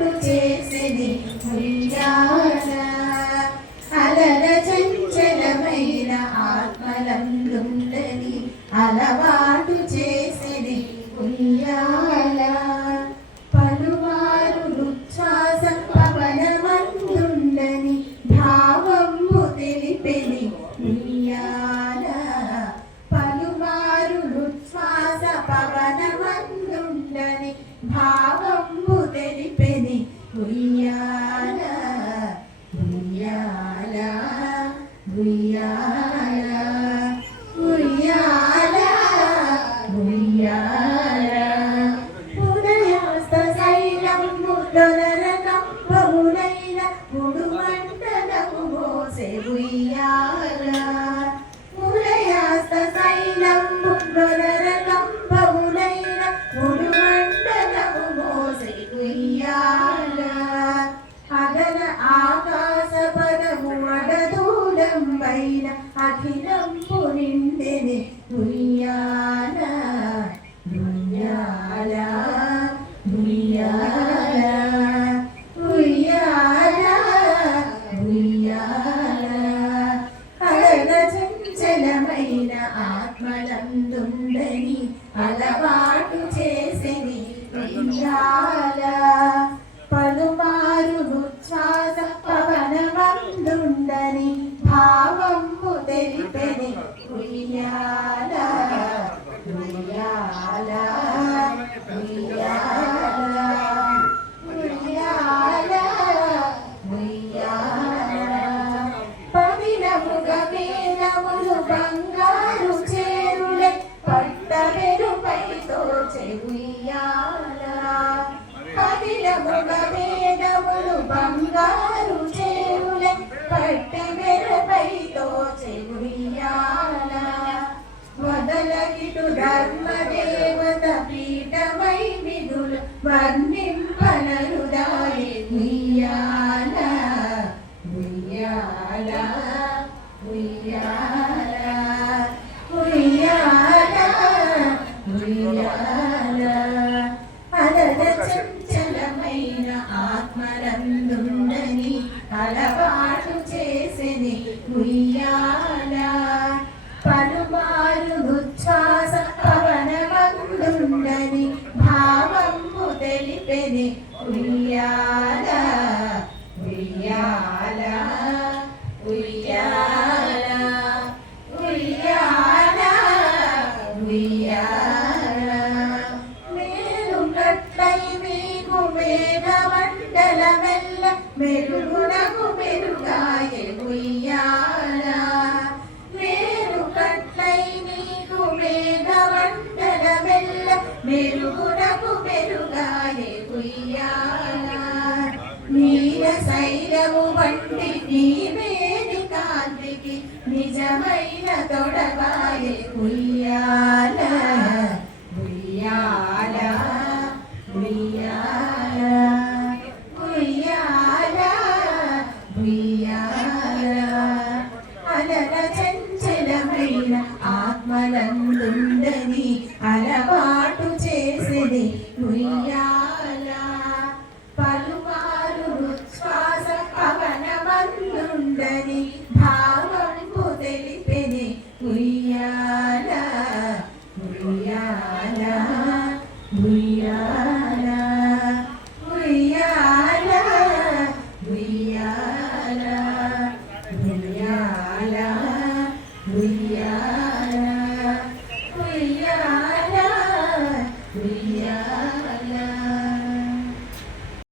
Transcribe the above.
అలవాటు చేసిని ఉయ్యాల అలర చంచలమైన ఆత్మలందుండని అలవాటు చేసిని ఉయ్యాల పలువారు ఉచ్ఛ్వాస పవనమందుండని భావము తెలిపెని ఉయ్యాల పలువారు ఉచ్ఛ్వాస పవనమందుండని భావము తెలిపెని ఉయ్యాల ఉయ్యాల ఉయ్యాల ఉయ్యాల ఉయ్యాల ఉదయాస్త శైలము దొరర కంపములైన ఉడుమంటలము మోసే ఉయ్యాల ఉదయాస్త శైలము దొరర కంపములైన ఉడుమంటలము మోసే ఉయ్యాల అగల ఆకాశ పదము అడదూలం పైన అఖిలంపు నిండెని ఉయ్యాల ఉయ్యాల ఉయ్యాల ఉయ్యాల ఉయ్యాల అలల చంచలమైన ఆత్మలందుండని అలవాటు చేసిని ఉయ్యాల పలుమారు ఉచ్ఛ్వాస పవనమందుండని భావము తెలిపెని ఉయ్యాల ఉయ్యాల ఉయ్యాల ఉయ్యాల ఉయ్యాల పవినముగ వేదములు బంగారు చేరులే పట్ట వెరుపైతో చెయ్యాల పవినముగ వేదములు బంగారు చేరులే పట్ట వెరుపైతో చెయ్యాల మొదలగిటు ధర్మదేవత పీఠమై విధులు వర్ణింపనరుదాయి ఉయ్యాల ఉయ్యాల ఉయ్యాల ఉయ్యాల ఉయ్యాల అలల చంచలమైన ఆత్మలందుండని అలవాటు చేసిని ఉయ్యాల పలుమారు ఉచ్ఛ్వాస పవనమందుండని భావము తెలిపెని ఉయ్యాల ఉయ్యాల ఉయ్యాల ఉయ్యాల ఉయ్యాల మేలుకట్టై మీకు మేఘమండలమెల్ల మెరుగునకు మెరుగాయె ఉయ్యాల మేలుకట్టై నీకు మేఘమండలమెల్ల మెరుగునకు మెరుగాయె ఉయ్యాల నీల శైలము వంటి నీవేది కాంతికి నిజమైన తొడగాయె ఉయ్యాల ఉయ్యాల ఉయ్యాల ఉయ్యాల ఉయ్యాల అలల చంచలమైన ఆత్మలందుండని అలవాటు చేసిని ఉయ్యాల పలుమారు ఉచ్ఛ్వాస పవనమందుండని భావము తెలిపెని ఉయ్యాల ఉయ్యాల ఉయ్యాల ఉయ్యాల ఉయ్యాల ఉయ్యాల ఉయ్యాల